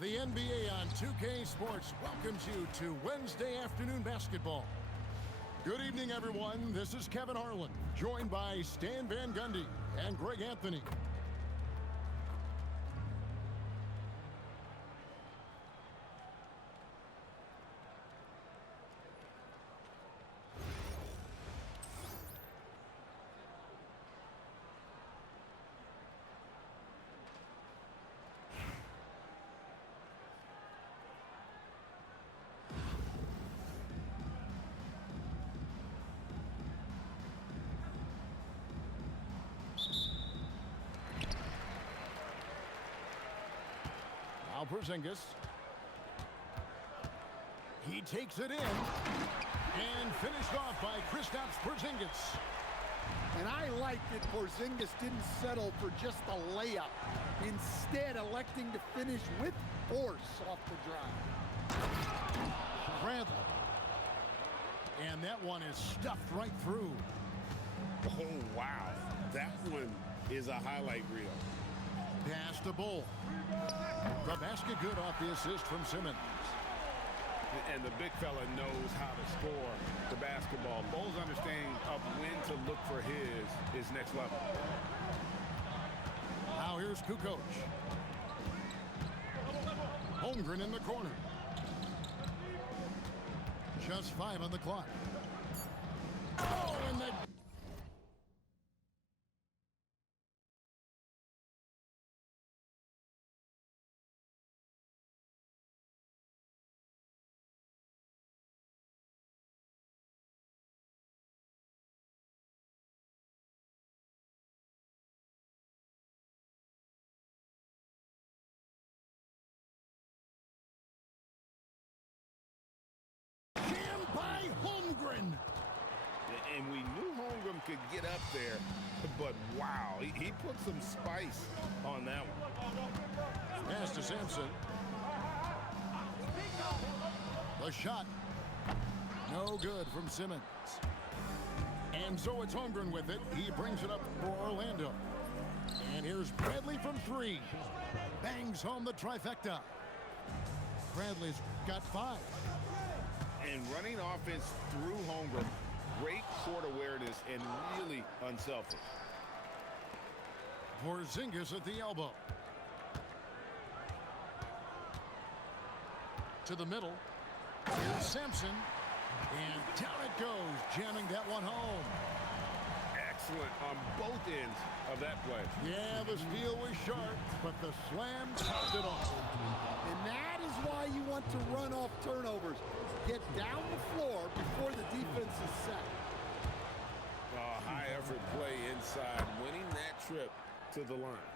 The NBA on 2K Sports welcomes you to Wednesday afternoon basketball. Good evening, everyone. This is Kevin Harlan, joined by Stan Van Gundy and Greg Anthony. Now Porzingis. He takes it in and finished off by Kristaps Porzingis. And I like that Porzingis didn't settle for just a layup, instead electing to finish with force off the drive. Bradley. And that one is stuffed right through. Oh, wow. That one is a highlight reel. Pass to Bull. The basket good off the assist from Simmons. And the big fella knows how to score the basketball. Bull's understanding of when to look for his next level. Now here's Kukoc. Holmgren in the corner. Just 5 on the clock. Oh, and the... by Holmgren. And we knew Holmgren could get up there, but wow, he put some spice on that one. Pass to Sampson. The shot. No good from Simmons. And so it's Holmgren with it. He brings it up for Orlando. And here's Bradley from 3. Bangs home the trifecta. Bradley's got 5. And running offense through Holmgren, great court awareness and really unselfish. Porzingis at the elbow. To the middle. Here's Sampson. And down it goes, jamming that one home. Excellent on both ends of that play. Yeah, the steal was sharp, but the slam topped it off. And that is why you want to run off turnovers. Get down the floor before the defense is set. High effort play inside, winning that trip to the line.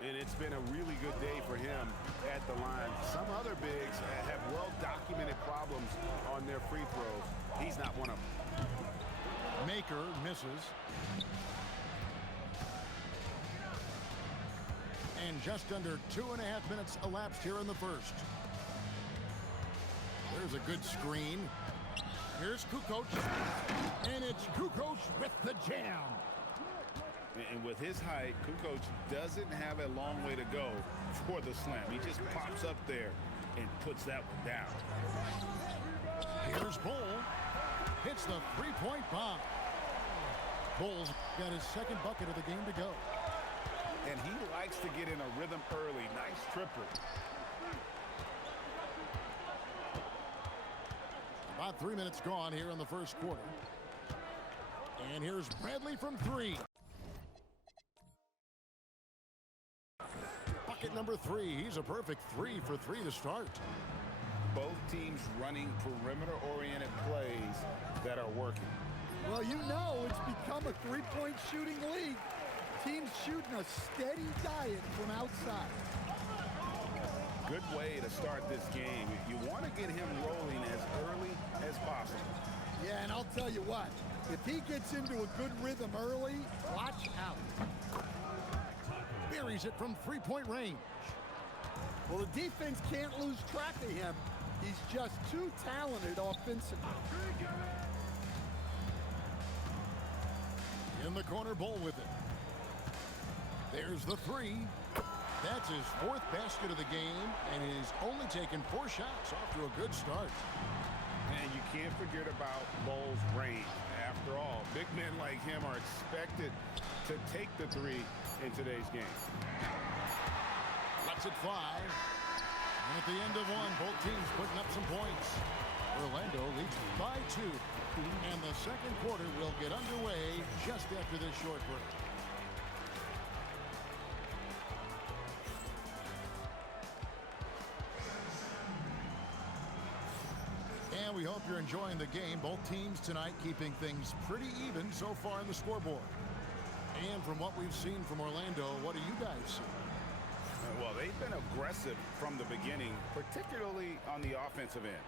And it's been a really good day for him at the line. Some other bigs have well-documented problems on their free throws. He's not one of them. Maker misses. And just under 2.5 minutes elapsed here in the first. There's a good screen. Here's Kukoc. And it's Kukoc with the jam. And with his height, Kukoc doesn't have a long way to go for the slam. He just pops up there and puts that one down. Here's Bull. Hits the three-point bomb. Bull's got his second bucket of the game to go. And he likes to get in a rhythm early. Nice triple. About 3 minutes gone here in the first quarter. And here's Bradley from 3. Bucket number 3. He's a perfect 3 for 3 to start. Both teams running perimeter-oriented plays that are working. Well, you know it's become a three-point shooting league. Teams shooting a steady diet from outside. Good way to start this game. You want to get him rolling as early as possible. Yeah, and I'll tell you what, if he gets into a good rhythm early, watch out. Buries it from three-point range. Well, the defense can't lose track of him. He's just too talented offensively. In the corner, Bull with it. There's the 3. That's his 4th basket of the game, and he's only taken 4 shots. Off to a good start. And you can't forget about Bull's range. After all, big men like him are expected to take the 3 in today's game. Lets it fly. And at the end of one, both teams putting up some points. Orlando leads by 2. And the second quarter will get underway just after this short break. And we hope you're enjoying the game. Both teams tonight keeping things pretty even so far in the scoreboard. And from what we've seen from Orlando, what do you guys see? Well, they've been aggressive from the beginning, particularly on the offensive end.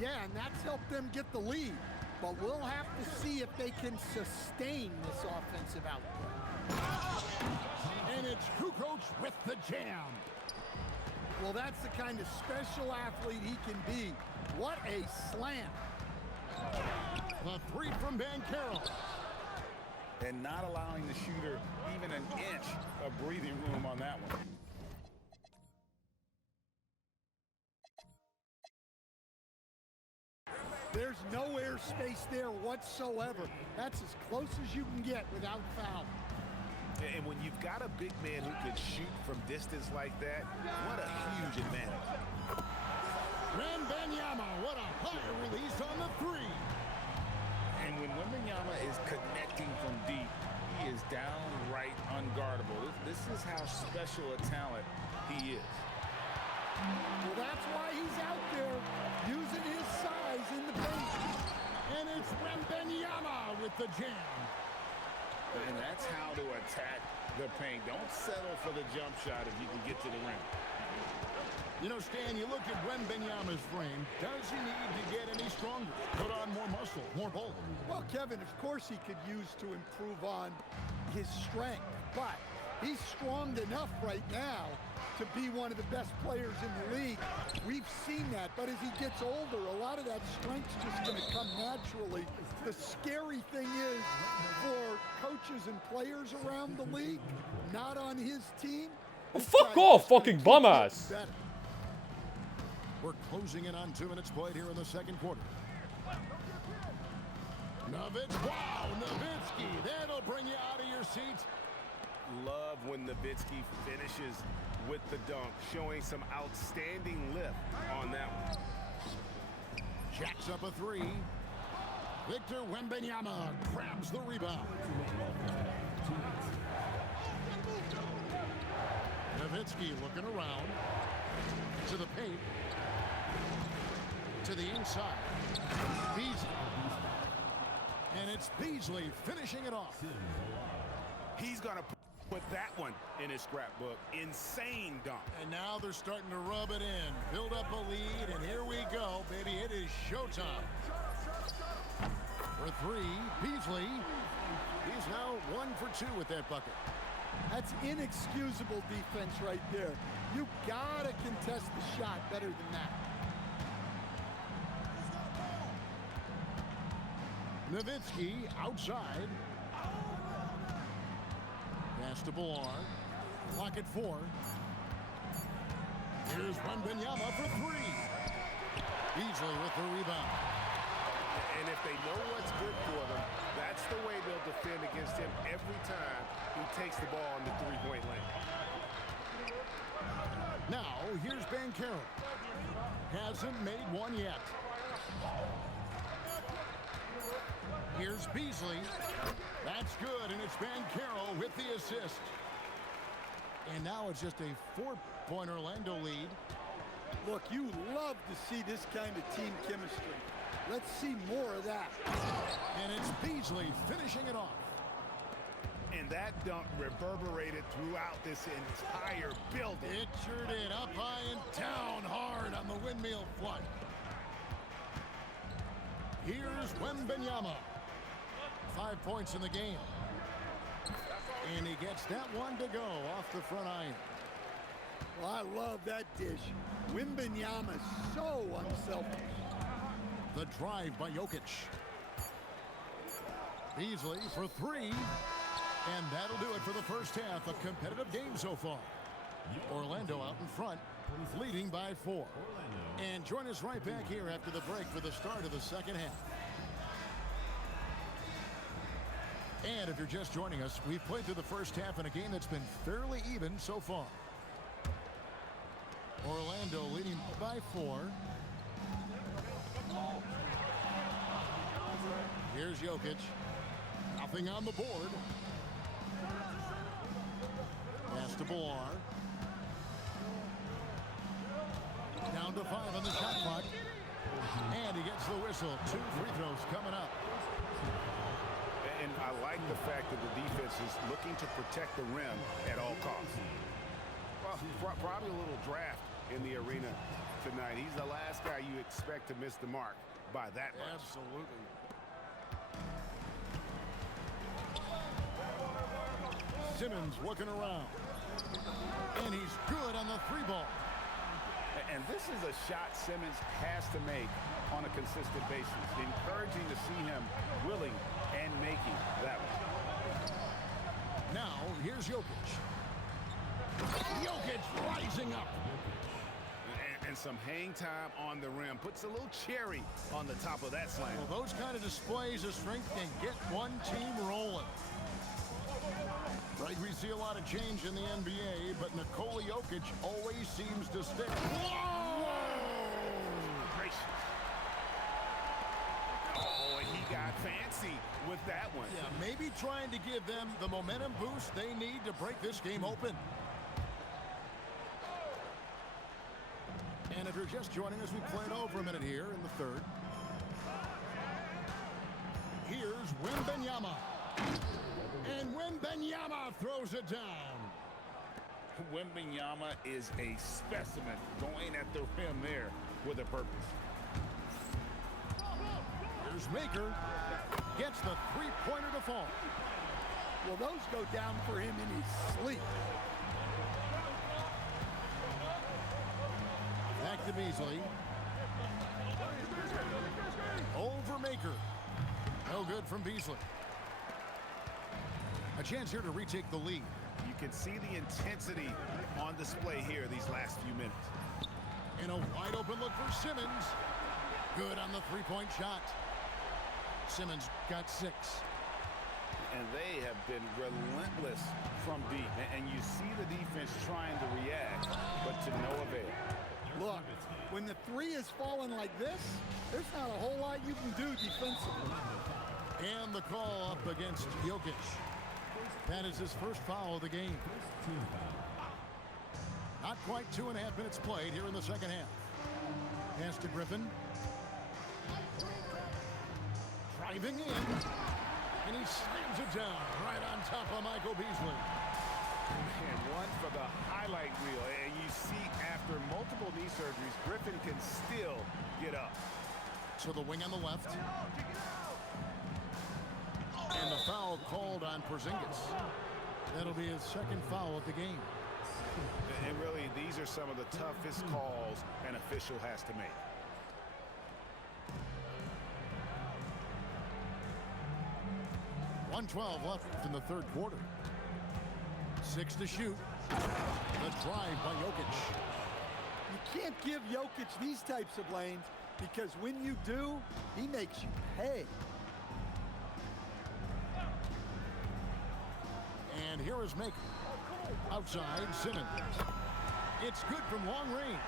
Yeah, and that's helped them get the lead. But we'll have to see if they can sustain this offensive output. And it's Kukoc with the jam. Well, that's the kind of special athlete he can be. What a slam. The 3 from Banchero. And not allowing the shooter even an inch of breathing room on that one. There's no airspace there whatsoever. That's as close as you can get without foul. And when you've got a big man who can shoot from distance like that, what a huge advantage. Wembanyama, what a high release on the 3. And when Wembanyama is connecting from deep, he is downright unguardable. This is how special a talent he is. Well, that's why he's out there using his size in the paint. And it's Wembanyama with the jam. And that's how to attack the paint. Don't settle for the jump shot if you can get to the rim. You know, Stan, you look at Wembanyama's frame. Does he need to get any stronger? Put on more muscle, more bulk? Well, Kevin, of course he could use to improve on his strength. But he's strong enough right now to be one of the best players in the league. We've seen that, but as he gets older, a lot of that strength's just going to come naturally. The scary thing is, for coaches and players around the league, not on his team. Oh, fuck off, fucking bum ass. We're closing in on 2 minutes played here in the second quarter. Wow, Nowitzki, that'll bring you out of your seat. Love when Nowitzki finishes with the dunk, showing some outstanding lift on that one. Jacks up a 3. Victor Wembanyama grabs the rebound. Nowitzki looking around to the paint, to the inside. Beasley. And it's Beasley finishing it off. He's going to put that one in his scrapbook. Insane dunk. And now they're starting to rub it in. Build up a lead, and here we go, baby. It is showtime. For 3, Beasley. He's now 1 for 2 with that bucket. That's inexcusable defense right there. You gotta contest the shot better than that. Nowitzki outside. Pass to Bilal. Clock at 4. Here's Wembanyama for 3. Beasley with the rebound. And if they know what's good for them, that's the way they'll defend against him every time he takes the ball in the 3-point lane. Now, here's Banchero. Hasn't made one yet. Here's Beasley. That's good, and it's Banchero with the assist. And now it's just a 4-point Orlando lead. Look, you love to see this kind of team chemistry. Let's see more of that. And it's Beasley finishing it off. And that dunk reverberated throughout this entire building. It sure did. Up high and down hard on the windmill flush. Here's Wembanyama. 5 points in the game. And he gets that one to go off the front iron. Well, I love that dish. Wembanyama's so unselfish. The drive by Jokic. Beasley for 3. And that'll do it for the first half. A competitive game so far. Orlando out in front, leading by 4. And join us right back here after the break for the start of the second half. And if you're just joining us, we've played through the first half in a game that's been fairly even so far. Orlando leading by 4. Here's Jokic. Nothing on the board. Pass to Bilal. Down to 5 on the shot clock. And he gets the whistle. 2 free throws coming up. And I like the fact that the defense is looking to protect the rim at all costs. Well, probably a little draft in the arena tonight. He's the last guy you expect to miss the mark by that much. Absolutely. Simmons looking around. And he's good on the 3-ball. And this is a shot Simmons has to make on a consistent basis. Encouraging to see him willing and making that one. Now, here's Jokic. Jokic rising up. And some hang time on the rim. Puts a little cherry on the top of that slam. Well, those kind of displays of strength can get one team rolling. Right, we see a lot of change in the NBA, but Nikola Jokic always seems to stick. Whoa! Gracious. Oh, he got fancy with that one. Yeah, maybe trying to give them the momentum boost they need to break this game open. And if you're just joining us, we played over a minute here in the third. Here's Wembanyama. And Wembanyama throws it down. Wembanyama is a specimen going at the rim there with a purpose. Here's Maker. Gets the three-pointer to fall. Well, those go down for him in his sleep. Back to Beasley. Over Maker. No good from Beasley. A chance here to retake the lead. You can see the intensity on display here these last few minutes. And a wide open look for Simmons. Good on the three-point shot. Simmons got 6. And they have been relentless from deep. And you see the defense trying to react, but to no avail. Look, when the 3 is falling like this, there's not a whole lot you can do defensively. And the call up against Jokic. That is his first foul of the game. Not quite 2.5 minutes played here in the second half. Pass to Griffin. Driving in. And he slams it down right on top of Michael Beasley. And one for the highlight reel. And you see after multiple knee surgeries, Griffin can still get up. To the wing on the left. And the foul called on Porzingis. That'll be his second foul of the game. And really, these are some of the toughest calls an official has to make. .112 left in the third quarter. 6 to shoot. The drive by Jokic. You can't give Jokic these types of lanes because when you do, he makes you pay. And here is Maker. Outside, Simmons. It's good from long range.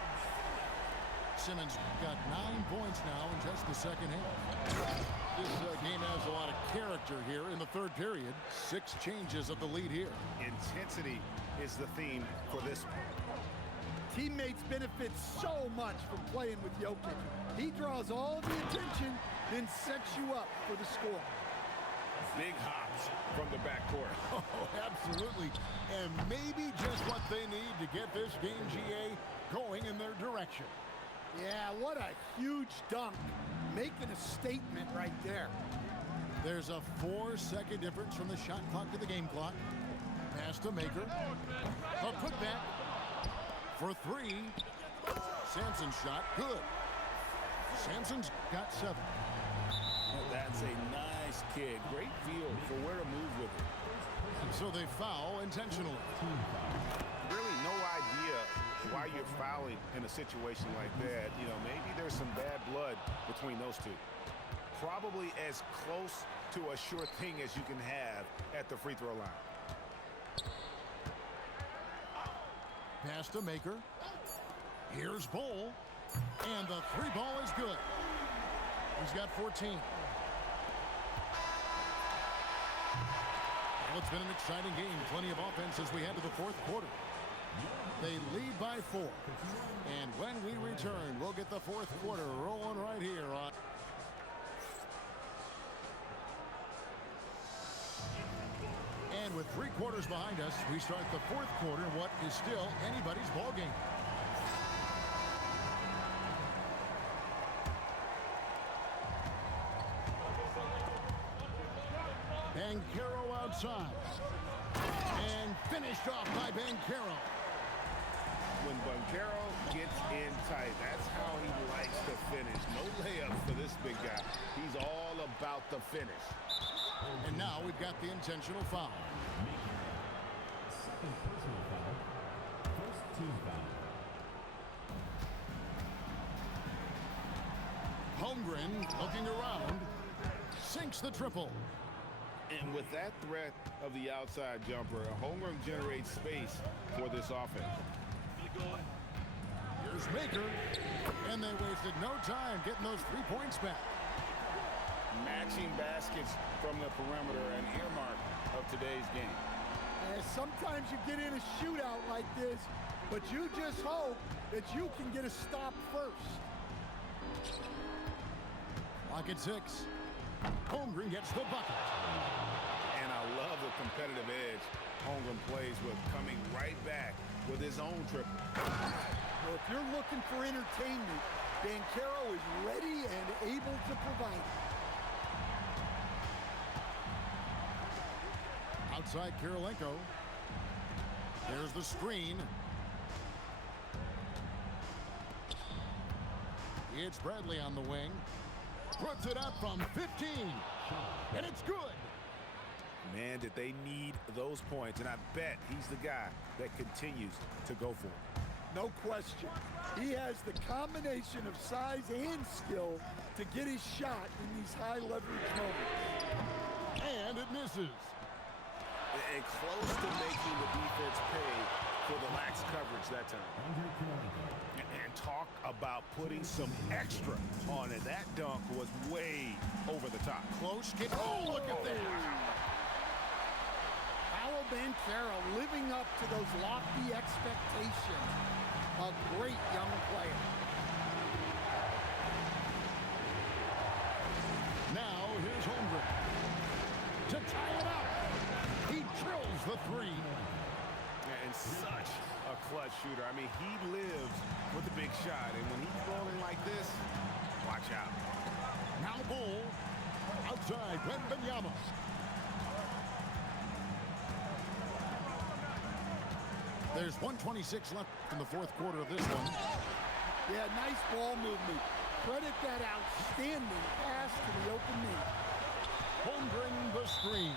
Simmons got 9 points now in just the second half. This game has a lot of character here in the third period. 6 changes of the lead here. Intensity is the theme for this one. Teammates benefit so much from playing with Jokic. He draws all the attention, then sets you up for the score. Big hops from the backcourt. Oh, absolutely. And maybe just what they need to get this game, GA, going in their direction. Yeah, what a huge dunk. Making a statement right there. There's a 4-second difference from the shot clock to the game clock. Pass to Maker. A putback for 3. Sampson's shot, good. Sampson's got 7. That's a nice kick. Great feel for where to move with it. So they foul intentionally. Really no why you're fouling in a situation like that. You know, maybe there's some bad blood between those two. Probably as close to a sure thing as you can have at the free throw line. Pass to Maker. Here's Bull. And the three ball is good. He's got 14. Well, it's been an exciting game. Plenty of offense as we head to the fourth quarter. They lead by 4. And when we return, we'll get the fourth quarter rolling right here on. And with 3 quarters behind us, we start the fourth quarter, what is still anybody's ball game. Banchero outside. And finished off by Banchero. When Banchero gets in tight, that's how he likes to finish. No layups for this big guy. He's all about the finish. And now we've got the intentional foul. Second personal foul. First team foul. Holmgren looking around. Sinks the triple. And with that threat of the outside jumper, Holmgren generates space for this offense. Here's Maker. And they wasted no time getting those 3 points back. Matching baskets from the perimeter, an earmark of today's game. Sometimes you get in a shootout like this, but you just hope that you can get a stop first. Clock at 6. Holmgren gets the bucket. And I love the competitive edge Holmgren plays with, coming right back with his own triple. Well, if you're looking for entertainment, Banchero is ready and able to provide it. Outside Kirilenko. There's the screen. It's Bradley on the wing. Puts it up from 15. And it's good. Man, did they need those points. And I bet he's the guy that continues to go for it. No question. He has the combination of size and skill to get his shot in these high leverage moments. And it misses. And close to making the defense pay for the lax coverage that time. And talk about putting some extra on it. That dunk was way over the top. Close. Oh, look at that. Paolo Banchero living up to those lofty expectations. A great young player. Now here's Holmgren to tie it up. He drills the 3. And such a clutch shooter. I mean, he lives with a big shot. And when he's rolling like this, watch out. Now Bull. Outside, Wembanyama. There's 1:26 left in the fourth quarter of this one. Yeah, nice ball movement. Credit that outstanding pass to the open man. Holmgren the screen.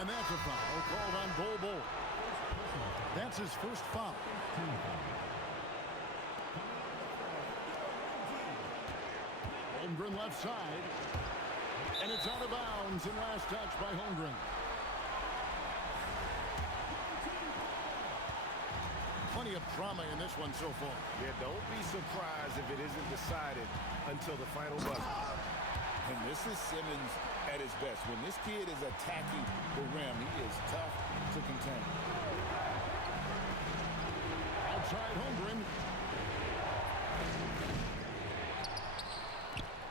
And that's a foul called on Bull. That's his first foul. Holmgren left side. And it's out of bounds and last touch by Holmgren. Plenty of drama in this one so far. Yeah, don't be surprised if it isn't decided until the final buzzer. And this is Simmons at his best. When this kid is attacking the rim, he is tough to contain. Outside Holmgren.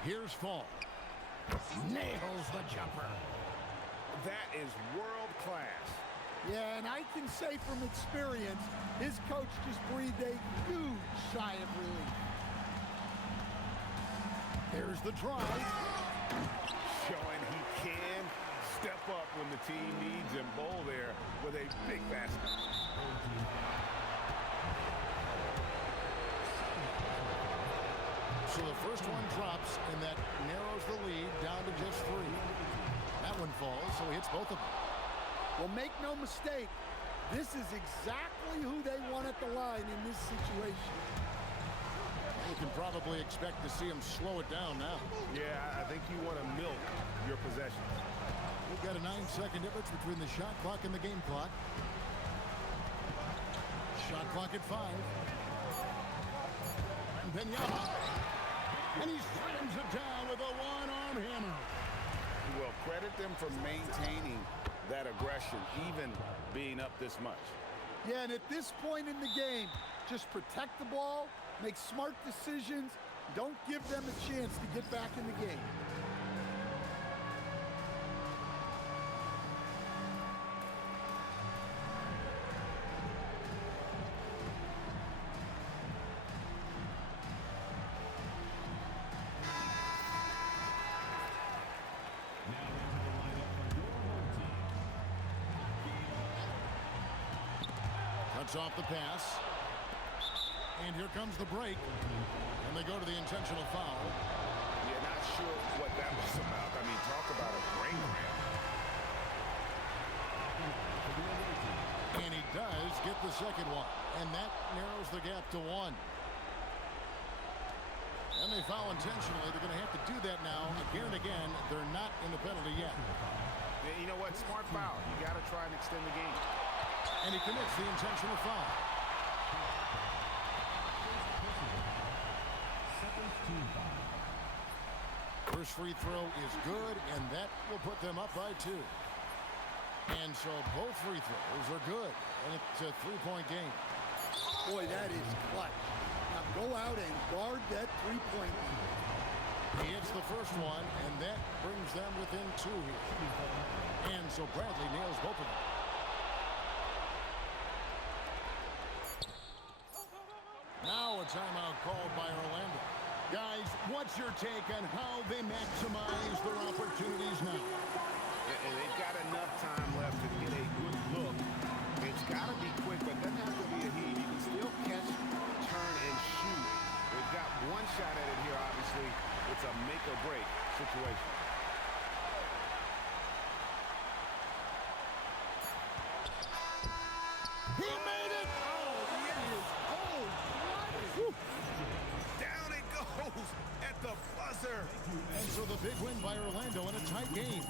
Here's Fall. Nails the jumper. That is world class. Yeah, and I can say from experience, his coach just breathed a huge sigh of relief. There's the drive. Showing he can step up when the team needs him. Bull there with a big basket. So the first one drops, and that narrows the lead down to just 3. That one falls, so he hits both of them. Well, make no mistake, This is exactly who they want at the line in this situation. You can probably expect to see him slow it down now. Yeah, I think you want to milk your possession. We've got a 9-second difference between the shot clock and the game clock. Shot clock at 5. And Peña. And he slams it down with a one-arm hammer. Well, credit them for maintaining that aggression, even being up this much. Yeah, and at this point in the game, just protect the ball, make smart decisions, don't give them a chance to get back in the game. Cuts off the pass. And here comes the break. And they go to the intentional foul. Yeah, not sure what that was about. I mean, talk about a brain cramp. And he does get the second one. And that narrows the gap to 1. And they foul intentionally. They're going to have to do that now again and again. They're not in the penalty yet. Yeah, you know what? Smart foul. You got to try and extend the game. And he commits the intentional foul. First free throw is good, and that will put them up by 2. And so both free throws are good, and it's a 3-point game. Boy, that is clutch. Now go out and guard that three-point line. He hits the first one, and that brings them within 2 here. And so Bradley nails both of them. Now a timeout called by Orlando. Guys, what's your take on how they maximize their opportunities now? And they've got enough time left to get a good look. It's got to be quick, but it doesn't have to be a heat. You can still catch, turn, and shoot. They've got one shot at it here, obviously. It's a make-or-break situation. He made it! Oh, it is cold-blooded. Down it goes at the buzzer. And so the big win by Orlando in a tight game.